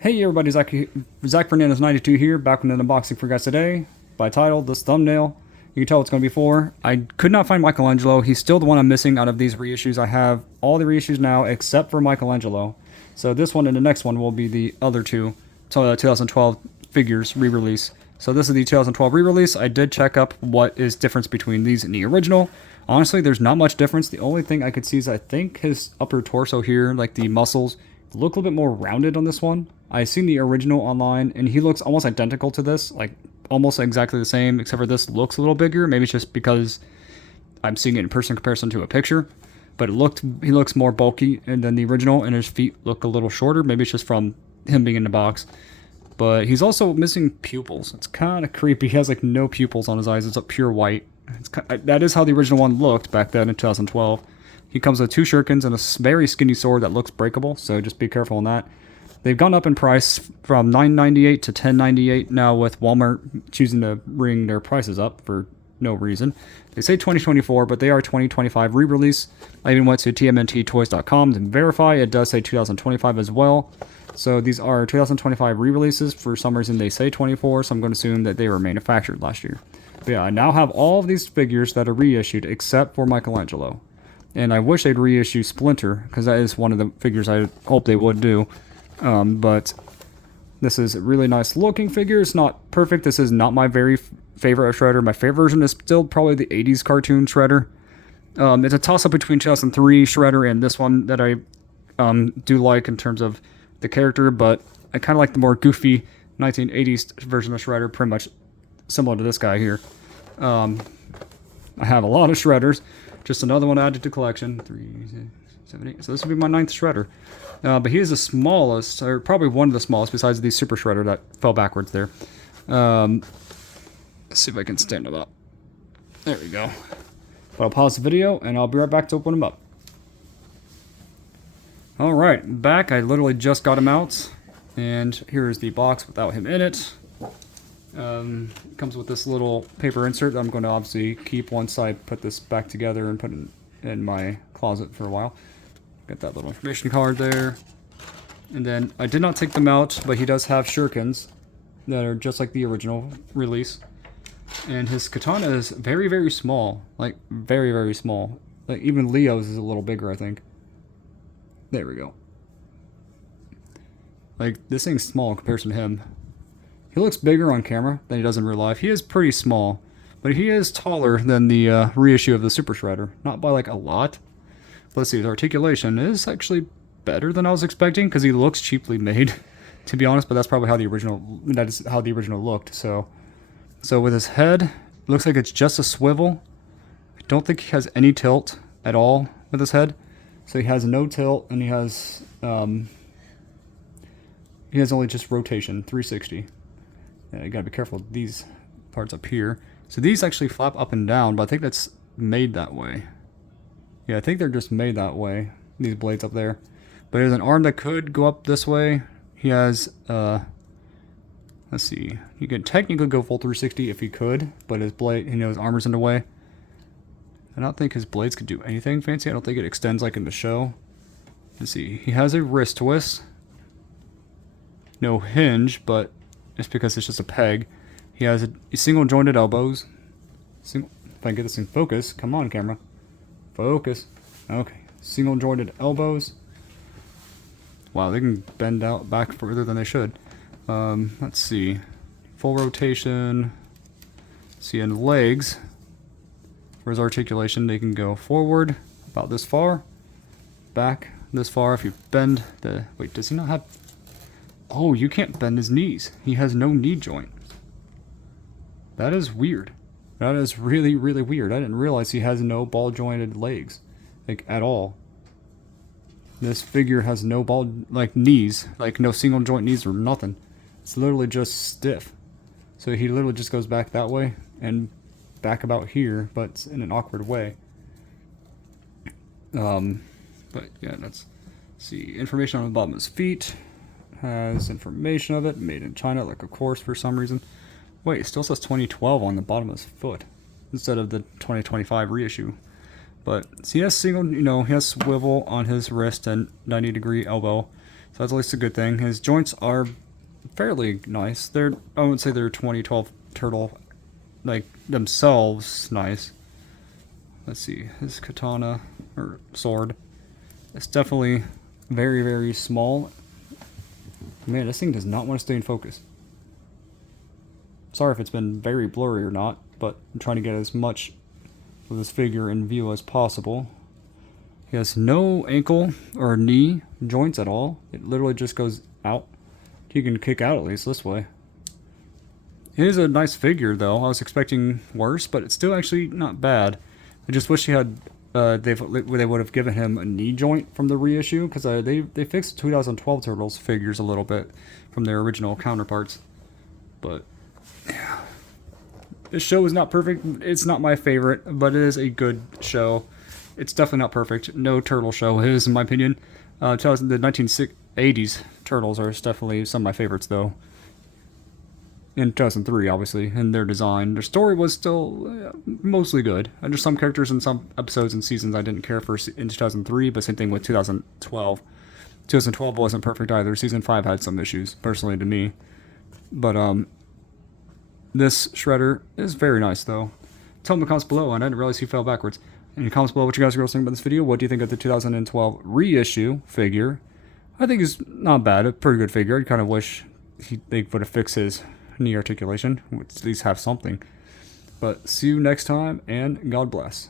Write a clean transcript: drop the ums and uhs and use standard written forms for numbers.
Hey everybody, Zach Fernandez 92 here, back with an unboxing for you guys today. By title, this thumbnail, you can tell it's going to be for. I could not find Michelangelo. He's still the one I'm missing out of these reissues. I have all the reissues now except for Michelangelo. So this one and the next one will be the other two 2012 figures re-release. So this is the 2012 re-release. I did check up what is difference between these and the original. Honestly, there's not much difference. The only thing I could see is I think his upper torso here, like the muscles, look a little bit more rounded on this one. I've seen the original online, and he looks almost identical to this, like almost exactly the same, except for this looks a little bigger. Maybe it's just because I'm seeing it in person comparison to a picture. But he looks more bulky than the original, and his feet look a little shorter. Maybe it's just from him being in the box. But he's also missing pupils. It's kind of creepy. He has like no pupils on his eyes. It's a pure white. That is how the original one looked back then in 2012. He comes with two shurikens and a very skinny sword that looks breakable, so just be careful on that. They've gone up in price from $9.98 to $10.98 now, with Walmart choosing to bring their prices up for no reason. They say 2024, but they are 2025 re-release. I even went to TMNT to verify. It does say 2025 as well. So these are 2025 re-releases. For some reason they say 24, so I'm going to assume that they were manufactured last year. But yeah, I now have all of these figures that are reissued except for Michelangelo. And I wish they'd reissue Splinter, because that is one of the figures I hope they would do. But this is a really nice looking figure. It's not perfect. This is not my very favorite Shredder. My favorite version is still probably the 80s cartoon Shredder. It's a toss-up between 2003 Shredder and this one that I do like in terms of the character, but I kind of like the more goofy 1980s version of Shredder, pretty much similar to this guy here. I have a lot of Shredders. Just another one added to collection. 3, 6, 7, 8. So this will be my 9th Shredder. But he is the smallest, or probably one of the smallest, besides the Super Shredder that fell backwards there. Let's see if I can stand him up. There we go. But I'll pause the video, and I'll be right back to open him up. Alright, back. I literally just got him out. And here is the box without him in it. Comes with this little paper insert that I'm going to obviously keep once I put this back together and put it in my closet for a while. Got that little information card there. And then I did not take them out, but he does have shurikens that are just like the original release. And his katana is very, very small. Like, very, very small. Like, even Leo's is a little bigger, I think. There we go. Like, this thing's small in comparison to him. He looks bigger on camera than he does in real life. He is pretty small, but he is taller than the reissue of the Super Shredder. Not by like a lot. Let's see, his articulation is actually better than I was expecting, because he looks cheaply made, to be honest. But that's probably how the original looked. So with his head, it looks like it's just a swivel. I don't think he has any tilt at all with his head. So he has no tilt, and he has only just rotation, 360. Yeah, you gotta be careful with these parts up here. So these actually flap up and down, but I think that's made that way. Yeah, I think they're just made that way, these blades up there. But there's an arm that could go up this way. He has, let's see. You could technically go full 360 if he could, but his blade, his armor's in the way. I don't think his blades could do anything fancy. I don't think it extends like in the show. Let's see. He has a wrist twist. No hinge, but just because it's just a peg. He has a single jointed elbows. If I can get this in focus. Come on, camera. Focus. Okay. Single jointed elbows. Wow, they can bend out back further than they should. Let's see. Full rotation. See, in legs, for his articulation, they can go forward about this far. Back this far. If you bend the... Wait, does he not have... Oh, you can't bend his knees. He has no knee joint. That is weird. That is really, really weird. I didn't realize he has no ball-jointed legs. Like, at all. This figure has no knees. Like, no single joint knees or nothing. It's literally just stiff. So he literally just goes back that way and back about here, but in an awkward way. But, yeah, let's see. Information on the bottom of his feet. Has information of it, made in China, like of course for some reason. Wait, it still says 2012 on the bottom of his foot instead of the 2025 reissue. But so he has he has swivel on his wrist and 90-degree elbow. So that's at least a good thing. His joints are fairly nice. I wouldn't say they're 2012 turtle, like, themselves nice. Let's see, his katana, or sword, it's definitely very, very small. Man, this thing does not want to stay in focus. Sorry if it's been very blurry or not, but I'm trying to get as much of this figure in view as possible. He has no ankle or knee joints at all. It literally just goes out. You can kick out at least this way. It is a nice figure though. I was expecting worse, but it's still actually not bad. I just wish he had they would have given him a knee joint from the reissue, because they fixed 2012 Turtles figures a little bit from their original counterparts. But yeah, this show is not perfect. It's not my favorite, but it is a good show. It's definitely not perfect. No turtle show is, in my opinion. The 1980s Turtles are definitely some of my favorites, though. In 2003, obviously, in their design. Their story was still mostly good. And there's some characters in some episodes and seasons I didn't care for in 2003, but same thing with 2012. 2012 wasn't perfect either. Season 5 had some issues, personally, to me. But, this Shredder is very nice, though. Tell me in the comments below, and I didn't realize he fell backwards. In the comments below what you guys are going to think about this video. What do you think of the 2012 reissue figure? I think it's not bad. A pretty good figure. I kind of wish they would have fixed his knee articulation. At least have something. But see you next time, and God bless.